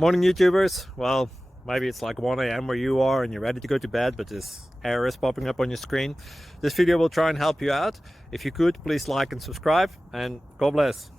Morning YouTubers. Well, maybe it's like 1 a.m. where you are and you're ready to go to bed, but this error is popping up on your screen. This video will try and help you out. If you could, please like and subscribe, and God bless.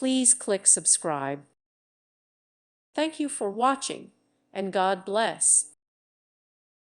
Please click subscribe. Thank you for watching, and God bless.